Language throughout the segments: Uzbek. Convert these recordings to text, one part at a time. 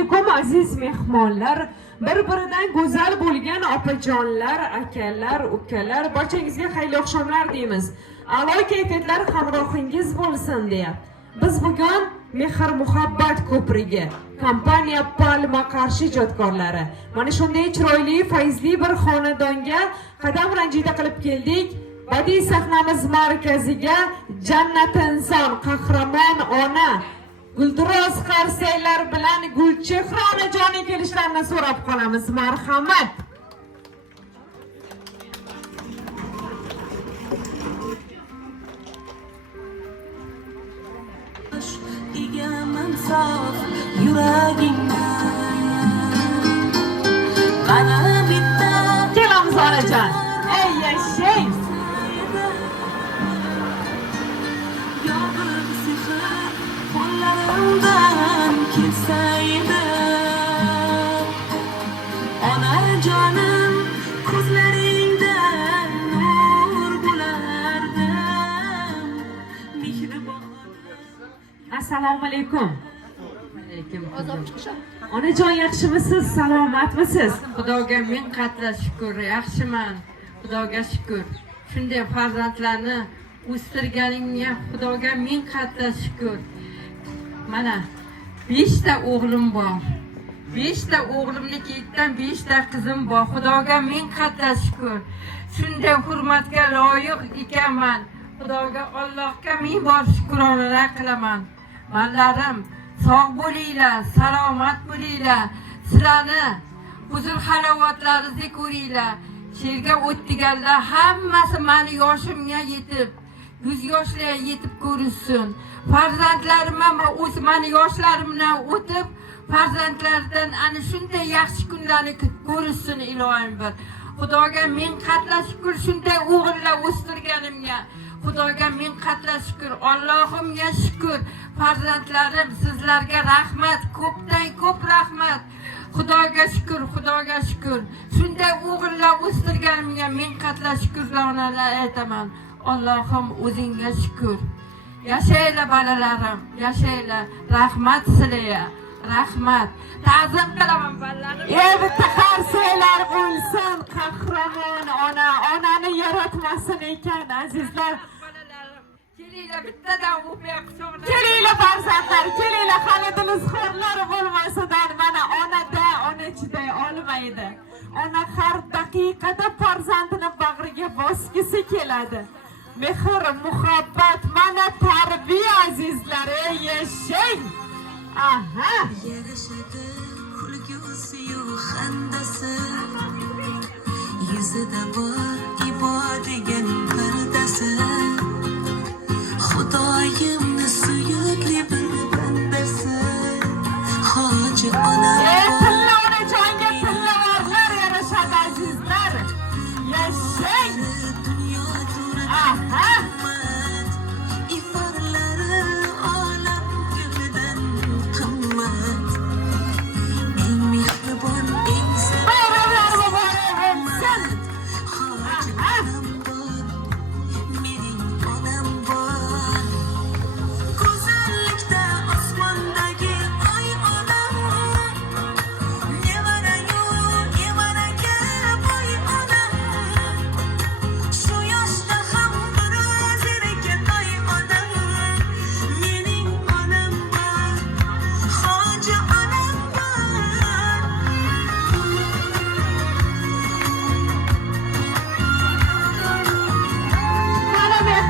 alaykum aziz mehmonlar, bir-biridan go'zal bo'lgan opajonlar, akalar, ukalar, barchangizga xayrli oqshomlar deymiz. A'lo kayfiyatlar hamrohingiz bo'lsin deya. Biz bugun Mehr muhabbat ko'prigi kompaniya Palma Qarshi ijodkorlari mana shunday chiroyli, fayzli bir xonadonga qadam ranjida qilib keldik. Badiiy sahnamiz markaziga Jannati inson qahramon ona Guldiroz qarsaylar bilan Gulchehra onajoning kelishlarini so'rab qolamiz. Marhamat. Egaman sof yuragingdan mana bitta kelamiz onajon. Ey yashay. Qo'llarimdan kelsa edi onajonim, ko'zlaringdan nur bo'lardim mehribon. Assalomu alaykum. Onajon yaxshimisiz? Salomatmisiz? Xudoga ming qatla shukr, yaxshiman. Xudoga shukr. Shunday farzandlarni o'stirganingga Xudoga ming qatla shukr. Mana 5 ta o'g'lim bor. 5 ta o'g'limnikidan 5 ta qizim bor. Xudoga ming qatla shukr. Shunday hurmatga loyiq ekanman. Xudoga, Allohga ming bor shukronalar qilaman. Manlarim sog' bo'linglar, salomat bo'linglar. Sizlarni huzur halovatlaringizni ko'ringlar. Sherga o'tganlar hammasi meni yoshimga yetib, yuz yoshlarga yetib ko'rishsin. Farzandlarim ham o'z meni yoshlarimdan o'tib, farzandlaridan ana shunday yaxshi kunlarni ko'rishsin ilohim bir. Xudoga ming qatla shukr shunday o'g'illar o'stirganimga. Xudoga ming qatla shukr, Allohimga shukr. Farzandlarim, sizlarga rahmat, ko'pdan ko'p rahmat. Xudoga shukr, Xudoga shukr. Shunday o'g'illar o'stirganimga ming qatla shukrlarni aytaman. Allohim o'zingga shukr. Yashaylar bolalarim, yashaylar. Rahmat sizlarga. Rahmat. Ta'zim qilaman bolalarim. Ey bitta qarsaylar bo'lsin, qahramon ona, onani yaratmasin ekan azizlar. Kelinglar bittadan o'pay quchoqlar. Kelinglar farzandlar, kelinglar, hali dilizxorlari bo'lmasidan mana onada, ona chiday olmaydi. Ona har daqiqada farzandini bag'riga bosgisi keladi. Mehr, muhabbat, mana tarbiya azizlar, yashang. Aha. Yarashadi kulgusi-yu xandasi, yuzida bor ibodagan pardasi. Xudoyimni suyukli bir bandasi, hoji onam. Tilla onajonga tillavorlar yarashadi azizlar. Yashang. Dunyo turadi. Aha. Iforlari olam guldan qimmat. Eng mehribon, eng Bayramlar muborak bo'lsin. hoji onam bor, mening onam bor. Go'zallikda osmondagi oy onam, nevarayu nevaraga boy onam. Shu yoshda ham biroz erkin oy onam, mening onam bor, hoji onam bor. Mana mehr,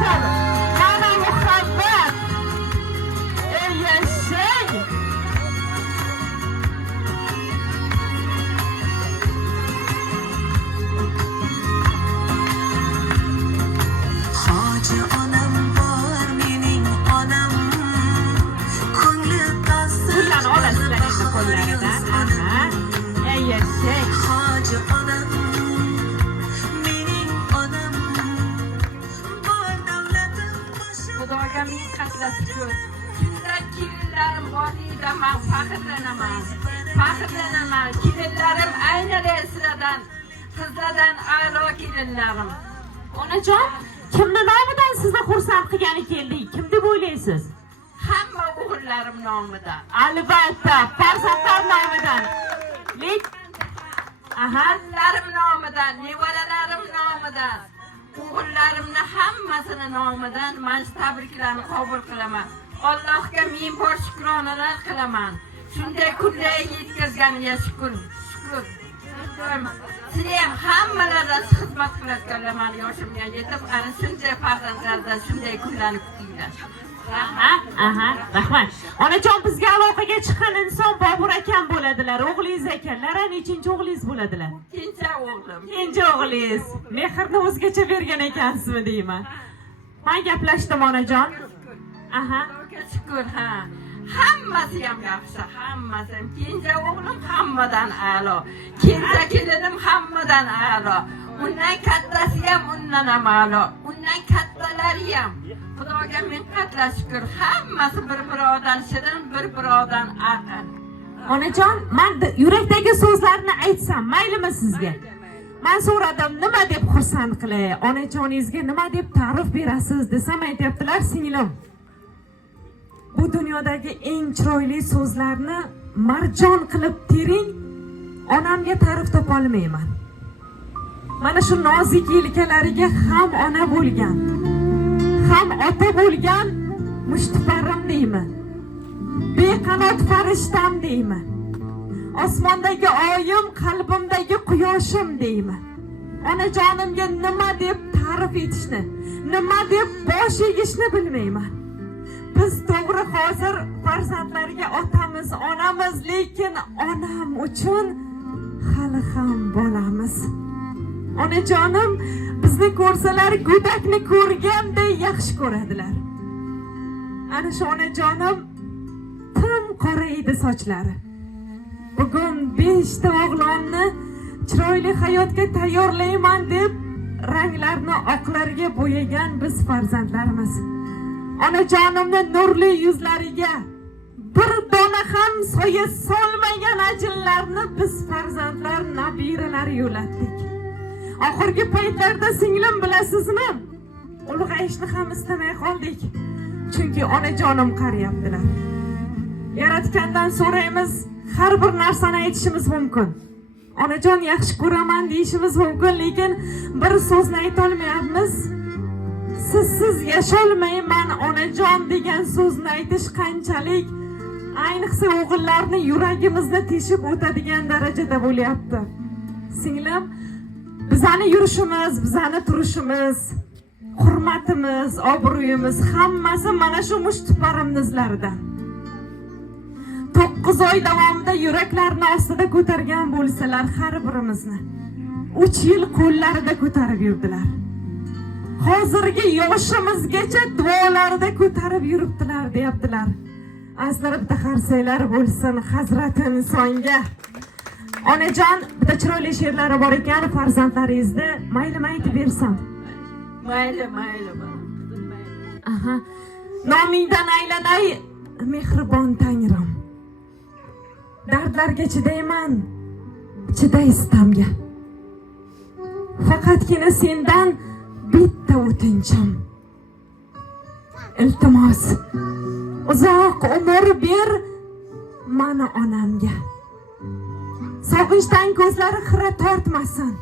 mana muhabbat. Ey yashang. Hoji onam bor, mening onam. Ko'ngli toza. Pullarni olasizlar endi qo'llaridan. Aha. Ey yashang. Hoji onam, mening onam. Bor davlatim boshim. Xudoga ming qatla shukr. Shunday kelinlarim bor edi, men faxrlanaman. Faxrlanaman. Kelinlarim aynan sizlardan, qizlardan a'lo kelinlarim. Onajon, kimni nomidan sizni xursand qilgani keldik? Kim deb o'ylaysiz? Hamma o'g'il o'g'illarim nomidan. Albatta, farzandlar nomidan. Aha, Qizlarim nomidan, nevaralarim nomidan, o'g'illarimni hammasini nomidan men tabriklarni qabul qilaman. Allohga ming bor shukronalar qilaman. Shunday kunlarga yetkazganiga shukr. Sizlar ham hammalarga xizmat qilayotganlar meni yoshimga yetib, ana shunday farzandlardan shunday kunlarni kutinglar. aha, rahmat. Onajon, bizga aloqaga chiqqan inson Bobur akam bo'ladilar, o'g'lingiz ekanlar. Nechinchi o'g'lingiz bo'ladilar? Ikkinchi o'g'lim. Ikkinchi o'g'lingiz. Mehrni o'zgacha bergan ekansizmi deyman. Men gaplashdim onajon. Aha. Allohga shukr, ha. Hammasi ham yaxshi, hammasi. Kenja o'g'lim hammadan a'lo. Kenja kelinim hammadan a'lo. Undan kattasi ham undan ham a'lo. Undan kattalari ham. Xudoga ming qatla shukr. Hammasi bir-birodan shirin, bir-birodan aql. Onajon, men yurakdagi so'zlarni aytsam, maylimi sizga? Men so'radim, nima deb xursand qilay? Onajoningizga nima deb ta'rif berasiz desam, aytibdilar, singlim. Bu dunyodagi eng chiroyli so'zlarni marjon qilib tering, onamga ta'rif topa olmayman. Mana shu nozik yelkalariga ham ona bo'lgan, ham ota bo'lgan mushtiparim deyman. Beqanot farishtam deyman. Osmondagi oyim, qalbimdagi quyoshim deyman. Onajonimga nima deb ta'rif etishni, nima deb bosh egishni bilmayman. Biz to'g'ri hozir farzandlarga otamiz, onamiz, lekin onam uchun hali ham bolamiz. Onajonim bizni ko'rsalar go'dakni ko'rganday yaxshi ko'radilar. Ana shu onajonim tim qora edi sochlari. Bugun 5 ta o'g'lonni chiroyli hayotga tayyorlayman deb ranglarni oqlarga bo'yagan biz farzandlarimiz. Onajonimni nurli yuzlariga bir dona ham soya solmagan ajinlarni biz farzandlar, nabiralar yo'latdik. Oxirgi paytlarda singlim bilasizmi? Ulg'ayishni ham istamay qoldik. Chunki onajonim qariyaptilar. Yaratgandan so'raymiz, har bir narsani aytishimiz mumkin. Onajon yaxshi ko'raman deyishimiz mumkin, lekin bir so'zni ayta olmayapmiz. Sizsiz yasholmayman onajon degan so'zni aytish qanchalik, ayniqsa o'g'illarni yuragimizni teshib o'tadigan darajada bo'lyapti. Singlim, bizani yurishimiz, bizani turishimiz, hurmatimiz, obro'yimiz hammasi mana shu mushtiparimni izlaridan. 9 oy davomida yuraklarni ostida ko'targan bo'lsalar har birimizni, 3 yil qo'llarida ko'tarib yurdilar. Hozirgi yoshimizgacha duolarida ko'tarib yuribdilar, deyaptilar. Aslar bitta qarsaylar bo'lsin Hazrat insonga. Onajon, bitta chiroyli she'rlari bor ekan farzandlaringizni, maylimi aytib bersam? Mayli. Aha. Nomingdan aylanay, mehribon Tangrim. Dardlarga chidayman, chiday istamga. Faqatgina sendan bitta o'tinchim. Iltimos, uzoq umr ber mana onamga. Sog'inchdan ko'zlari xira tortmasin.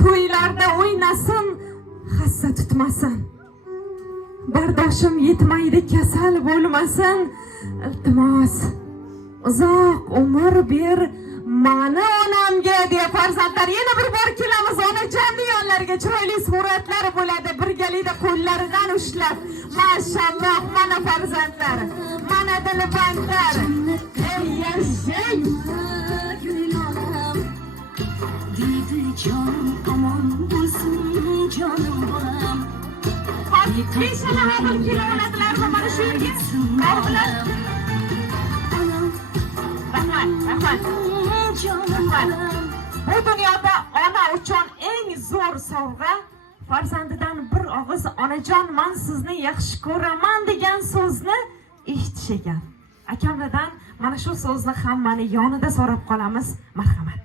To'ylarda o'ynasin, hassa tutmasin. Bardoshim yetmaydi, kasal bo'lmasin. Iltimos, uzoq umr ber mana onamga deya farzandlar yana bir bor kelamiz. Onajonning yonlariga chiroyli suratlar bo'ladi. Birgalikda qo'llaridan ushlab, mashalloh, mana farzandlar, mana dilbandlar. Ey yashang! Deydi jonim omon bo'lsin, jonim bolam. Beshala ham kelaveradilarmi mana shu yerga? Bordilar. Rahmat. Bu dunyoda ona uchun eng zo'r sovg'a farzandidan bir og'iz onajon, men sizni yaxshi ko'raman degan so'zni eshitish ekan. Akamlardan mana shu so'zni hammani yonida so'rab qolamiz. Marhamat.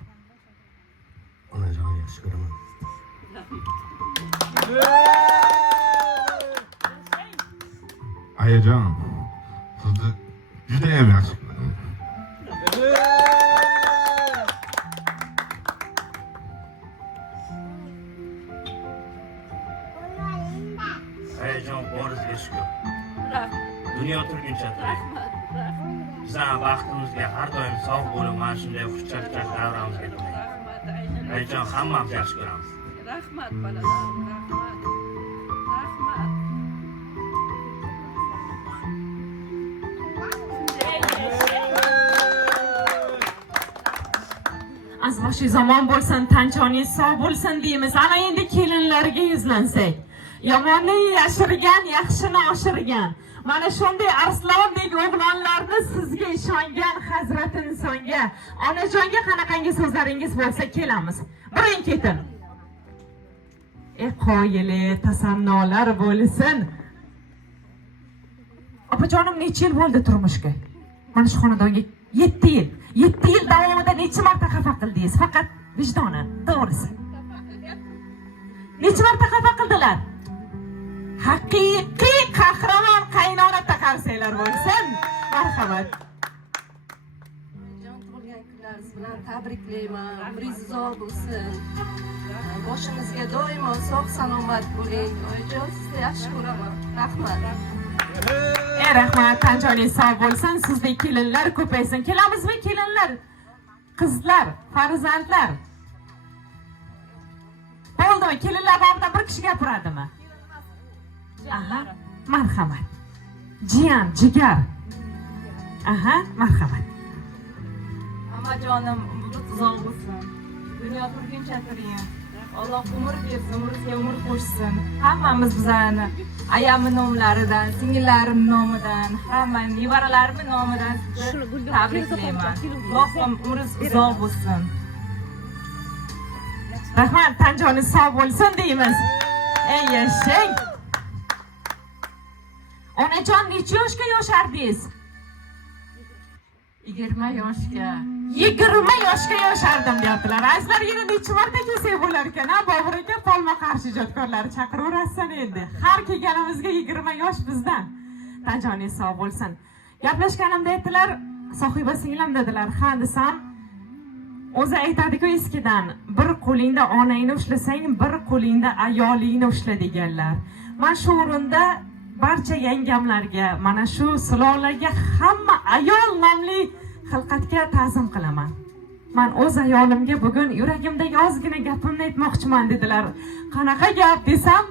Onajon yaxshi ko'raman. Ayajon, sizni judayam yaxshi ko'raman. Hayajon borizga shukur. Dunyo turguncha tirik. Bizning baxtimizga har doim sog' bo'lib, mana shunday xushchaqchaq davramizga tiling. Hayajon hammamiz yaxshi ko'ramiz. Rahmat bolalar, rahmat. Rahmat. Azbashi zamon bo'lsin, tanchoningiz sog' bo'lsin deymiz. Ana endi kelinlarga yuzlansak. Yomonni yashirgan, yaxshini oshirgan. Mana shunday arslondek o'g'lonlarni sizga ishongan Hazrat insonga, onajonga qanaqangi so'zlaringiz bo'lsa kelamiz. Birin ketin. Qoyili tasannolar bo'lsin. Opajonim necha yil bo'ldi turmushga? Mana shu xonadonga 7 yil. 7 yil davomida necha marta xafa qildingiz? Faqat vijdonan, to'g'risi. Necha marta xafa qildilar? Haqiqiy qahramon qaynona taqarsanglar bo'lsin. Marhamat. Jon tug'ilgan kunlaringiz bilan tabriklayman. Umringiz uzoq bo'lsin. Boshimizga doimo sog' salomat bo'ling. Oyijon, sizni yaxshi ko'raman. Rahmat. Rahmat, tanjoningiz sog' bo'lsin. Sizdek kelinlar ko'paysin. Kelamizmi kelinlar? Qizlar, farzandlar. Bo'ldimi? Kelinlar boridan bir kishi gapiradimi? Aha, marhamat. Jiyan, jigar. Aha, marhamat. Amajonim, umringiz uzoq bo'lsin. Dunyo turguncha turing. Alloh umr bersin, umringizga umr qo'shsin. Hammamiz bizlarni ayamni nomlaridan, singillarim nomidan, hamma nevaralarim nomidan sizni tabriklayman. Alloh umringiz uzoq bo'lsin. Rahmat, tanjoningiz sog' bo'lsin deymiz. Ey yashang. Onajon, necha yoshga yoshardingiz? 20 yoshga. 20 yoshga yoshardim deyaptilar. Azizlar, yana necha marta kelsak bo'lar ekan, ha? Bobur aka Palma qarshi ijodkorlari chaqiraverasiz endi. Har kelganimizga 20 yosh bizdan. Tanjoningiz sog' bo'lsin. Gaplashganimda aytdilar, sohiba singlim dedilar. Ha desam, o'zi aytadi-ku eskidan, bir qo'lingda onangni ushlasang, bir qo'lingda ayolingni ushla deganlar. Men shu o'rinda barcha yangamlarga, mana shu sulolaga, hamma ayol nomli xilqatga ta'zim qilaman. Men o'z ayolimga bugun yuragimdagi ozgina gapimni aytmoqchiman dedilar. Qanaqa gap desam,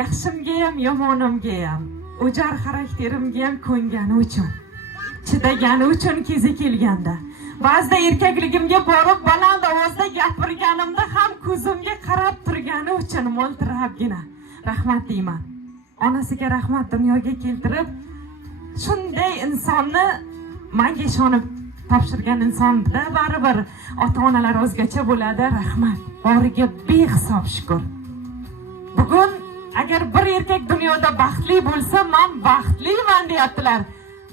yaxshimga ham, yomonimga ham, o'jar xarakterimga ham ko'ngani uchun, chidagani uchun kezi kelganda, ba'zida erkakligimga borib baland ovozda gapirganimda ham ko'zimga qarab turgani uchun mo'ltirabgina rahmat deyman. Onasiga rahmat, dunyoga keltirib shunday insonni menga ishonib topshirgan insonda baribir ota-onalar o'zgacha bo'ladi. Rahmat, boriga behisob shukr. Bugun agar bir erkak dunyoda baxtli bo'lsa, men baxtliman deyaptilar.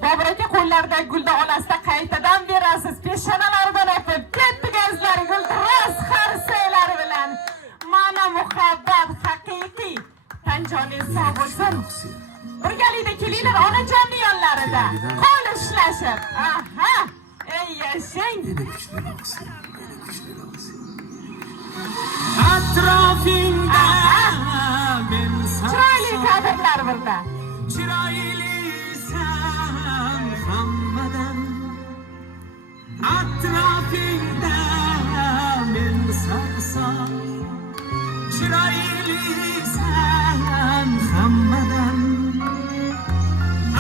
Bobur aka qo'llardagi gulni olasida qaytadan berasiz, peshonalaridan o'pib, ketdi gazlar guldiroz xarsaylar bilan. Mana muhabbat haqiqiy. Tanjoningiz sog' bo'lsin. Birgalikda kelinglar onajonning yonlarida. Qo'l ushlashib. Aha! Ey yashang. Atrofingda men chiroyli kadrlar burada. chiroylisan hammadan. Atrofingda men sarson chiroylisan hammadan.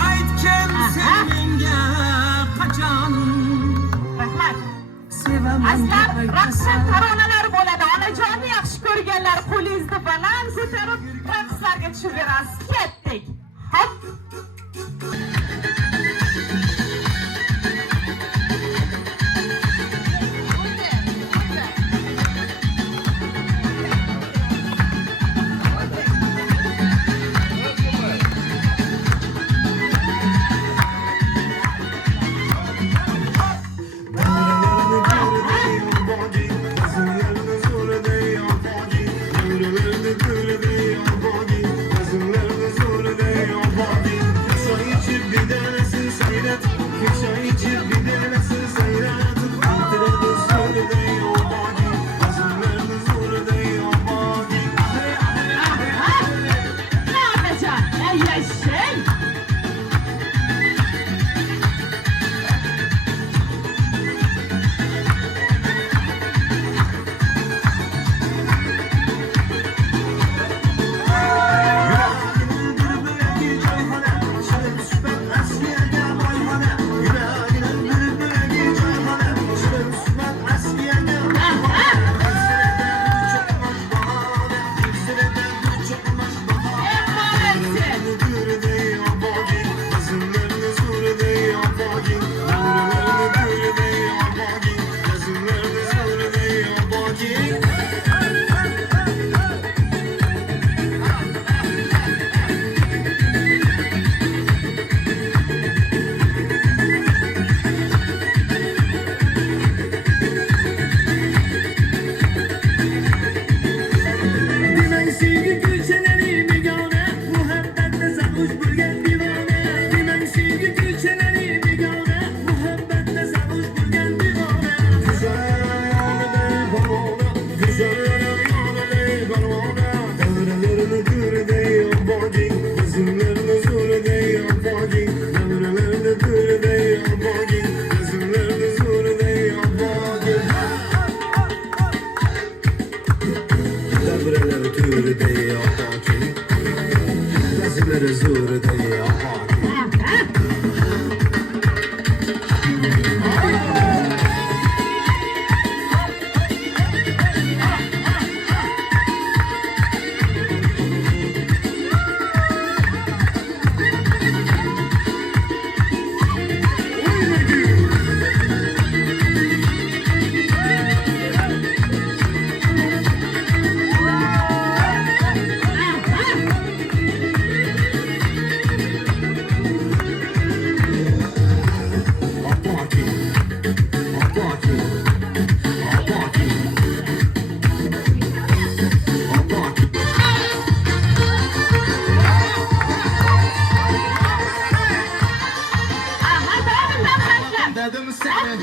Aytgin sen menga qachon Rahmat. sevaman Aslar deb raqs aytasan. taronalar bo'ladi. Onajonni yaxshi ko'rganlar qo'lingizni baland ko'tarib raqslarga tushib berasiz. Ketdik. Hop. Body, seyret Keçay içir bir de nasıl seyret Ankara'da söyledi o bagi Hazırlarını söyledi o bagi Ne yapacaksın? Ey eşek! Dedim seni,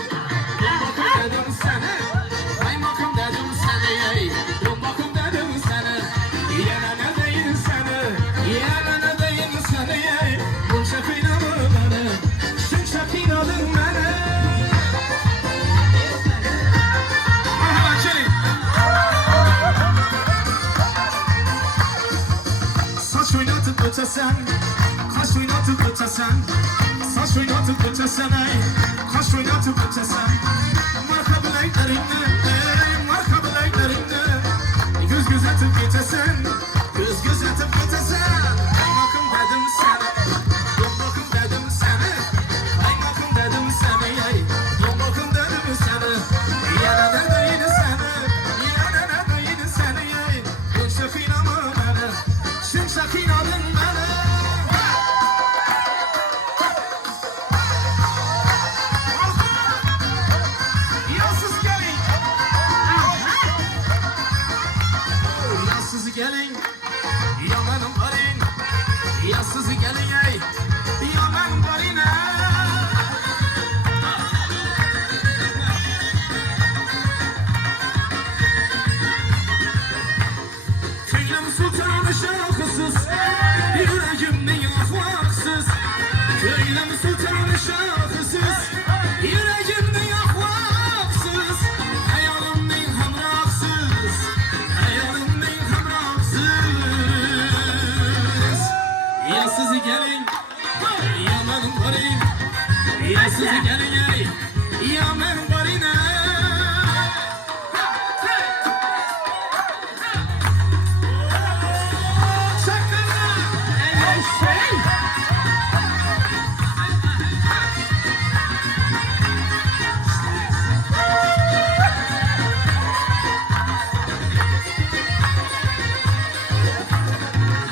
dedim seni, kaymakam dedim seni, bakım dedim seni, yana ne deyin seni, yana ne deyin seni, bu şakinalı beni, şu şakinalı beni. Saç oynatıp ötesen, kaş oynatıp ötesen, saç oynatıp ötesen ey. Kaş oynatıp ötesen marka bileklerinde, marka bileklerinde göz göz atıp geçesen, göz göz atıp geçesen. Kaymakım dedim sana, yolmakım dedim sana, kaymakım dedim sana, yolmakım dedim sana. Yana ne değil sana, yana ne değil sana, şimşak inanma bana, şimşak inanın bana. Gelin, yamanım varın, yassız gelin ey, yaman varın Köylüm sultanı şarkısız, yüreğimden ahlaksız. Köylüm sultanı şarkısız, yüreğimden ahlaksız. Hayalimden hamraksız, hayalimden yassız gelin, yaman varın, yassız gelin ey, yaman varın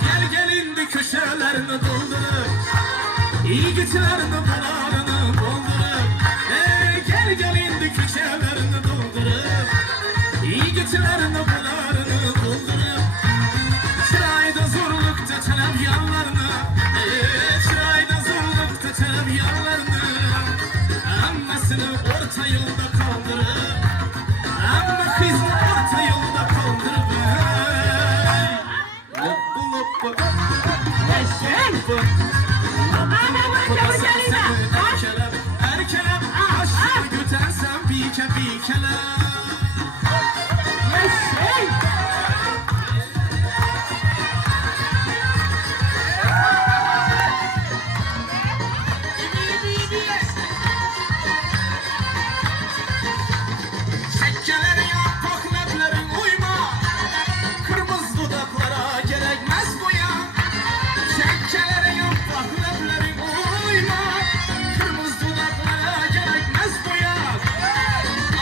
Gel gelin de köşelerini doldurup, yiğitlerini bularını doldurup. Gel gelin de köşelerini doldurup, yiğitlerini bularını doldurup. Çırayda zorlukta çalab yanlarını, çırayda zorlukta çalab yanlarını. bikeler Yashang! Şekkeler yaprak leblerin uyma Kırmızı dudaklara gerekmez bu ya Şekkeler yaprak leblerin uyma Kırmızı dudaklara gerekmez bu ya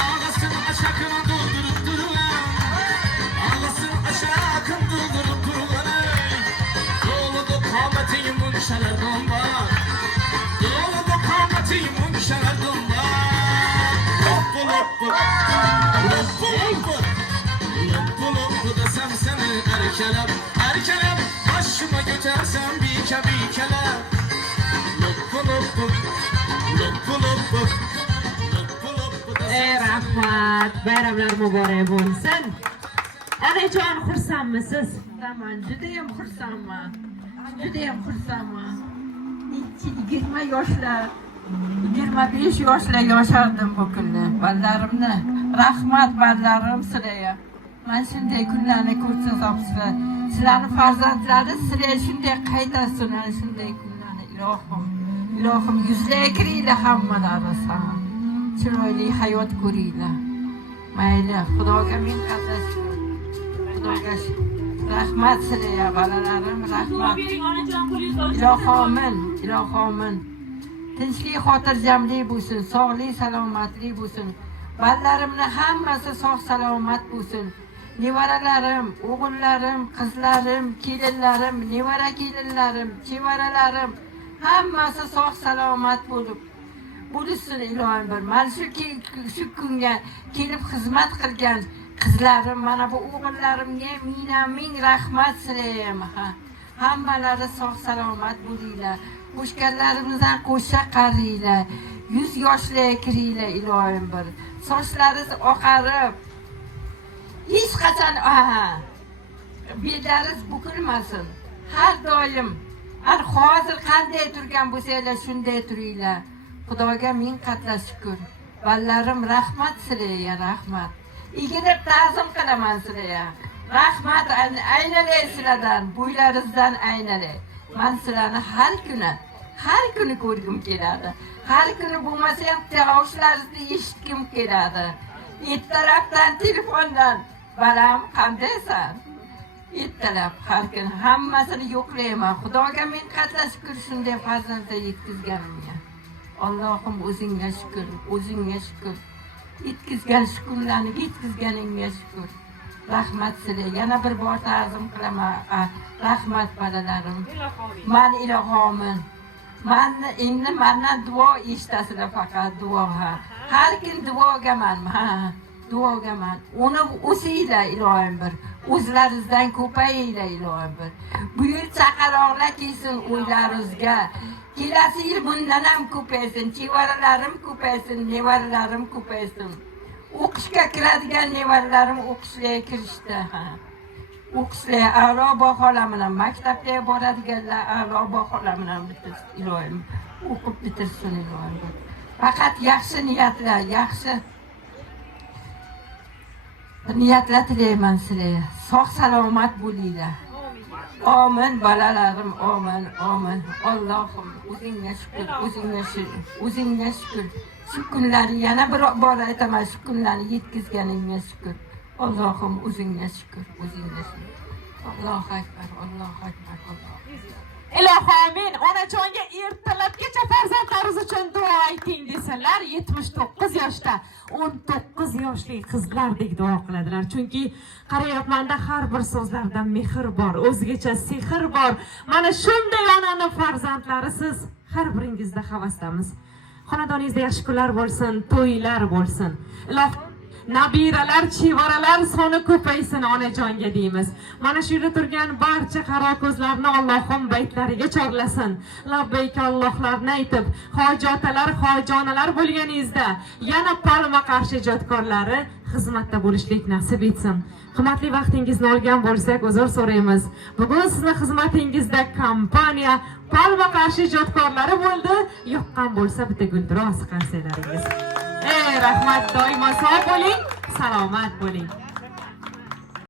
Ağlasın aşakına doldurup durulan Ağlasın aşakın doldurup durulan Dolu kavmetin munşeler bomba Dolu kavmetin munşeler bomba Loppu loppu Loppu loppu Loppu loppu desem seni erkelem Erkelem başıma götürsem bike bikeler Loppu loppu Loppu loppu Loppu loppu desem Rahmat, bayramlar muborak bo'lsin. Onajon, xursandmisiz? Tamam, judayam xursandman. Judayam xursandman. 20 yoshlar, 25 yoshlar yoshardim bu kunni. Ballarimni, rahmat ballarim sizlarga. Mana shunday kunlarni ko'rsatibsizlar. Sizlarning farzandlaringiz sizlarga shunday qaytasin, ana shunday kunlarni ilohim. Ilohim yuzlarga kiringlar hammalari sog'. Chiroyli hayot ko'ringlar. Mayli, Xudoga ming qadar shukr. Xudoga shukr. Rahmat sizlarga bolalarim, rahmat. Ilohomin, ilohomin. Tinchlik, xotirjamlik bo'lsin, sog'lik, salomatlik bo'lsin. Balarimni hammasi sog' salomat bo'lsin. Nevaralarim, o'g'illarim, qizlarim, kelinlarim, nevara kelinlarim, chevaralarim hammasi sog' salomat bo'lsin ilohim bir. Mana shu kunga kelib xizmat qilgan qizlarim, mana bu o'g'illarimga ming rahmat sizlarga. Hammalari sog' salomat bo'linglar. Qo'shganlarimizdan qo'shsa qariylar. 100 yoshlarga kiringlar ilohim bir. Sochlaringiz oqarib hech qachon bellaringiz bukilmasin. Har doim hozir qanday turgan bo'lsanglar shunday turinglar. Xudoga ming qatla shukr. Ballarim, rahmat sizlarga, rahmat. Igilib ta'zim qilaman sizlarga. Rahmat aynalay sizlardan, bo'ylaringizdan aynalay. Men sizlarni har kuni ko'rgim keladi. Har kuni bo'lmasa ham tovushlaringizni eshitgim keladi. Ertalabdan telefondan, "Balam, qandaysan?" Ertalab har kuni hammasini yo'qlayman. Xudoga ming qatla shukr shunday farzandlar yetkazganimga. Allohim o'zingga shukr, o'zingga shukr. Yetkazgan shukrlarni yetkazganingga shukr. Rahmat sizlarga. Yana bir bor ta'zim qilaman. Rahmat bolalarim. Men ilohomin. Endi mendan duo eshitasizlar, faqat duo. Har kun duogaman. Duogaman. Uni o'singlar ilohim bir. O'zlaringizdan ko'payinglar ilohim bir. Bu yil chaqaloqlar kelsin o'ylaringizga. Kelasi yil bundan ham ko'paysin. Chevaralarim ko'paysin, nevaralarim ko'paysin. O'qishga kiradigan nevaralarim o'qishga kirishdi. O'qishlar a'lo baholar bilan, maktabga boradiganlar a'lo baholar bilan bitirsin ilohim. O'qib bitirsin ilohim. Faqat yaxshi niyatlar, yaxshi niyatlar tilayman sizlarga. Sog' salomat bo'linglar. Amin bolalarim, amin, amin. Allohim o'zingga shukr, o'zingga shukr. Shu kunlarni yana bir bor aytaman, shu kunlarni yetkazganingga shukr. Allohim o'zingga shukr, o'zingga shukr. Allohu akbar, Allohu akbar, Allohu. Ilohomin, onajonga ertalabgacha farzandlaringiz uchun duo ayting desalar, 79 yoshda 19 yoshli qizlardek duo qiladilar. Chunki qarayapmanda har bir so'zlarda mehr bor, o'zgacha sehr bor. Mana shunday onaning farzandlari siz har biringizda havasdamiz. Xonadoningizda yaxshi kunlar bo'lsin, to'ylar bo'lsin. Ilohim nabiralar, chevaralar soni ko'paysin onajonga deymiz. Mana shu yerda turgan barcha qaro ko'zlarni Allohim baytlariga chorlasin. Labbayk Allohlarni aytib, hojotalar, hojonalar bo'lganingizda yana palma qarshi ijodkorlari xizmatda bo'lishlik nasib etsin. Qimmatli vaqtingizni olgan bo'lsak, uzr so'raymiz. Bugun sizni xizmatingizda kompaniya palma qarshi ijodkorlari bo'ldi. Yoqqan bo'lsa bitta guldiroz qarsalaringiz. rahmat. Doimo sog' bo'ling, salomat bo'ling.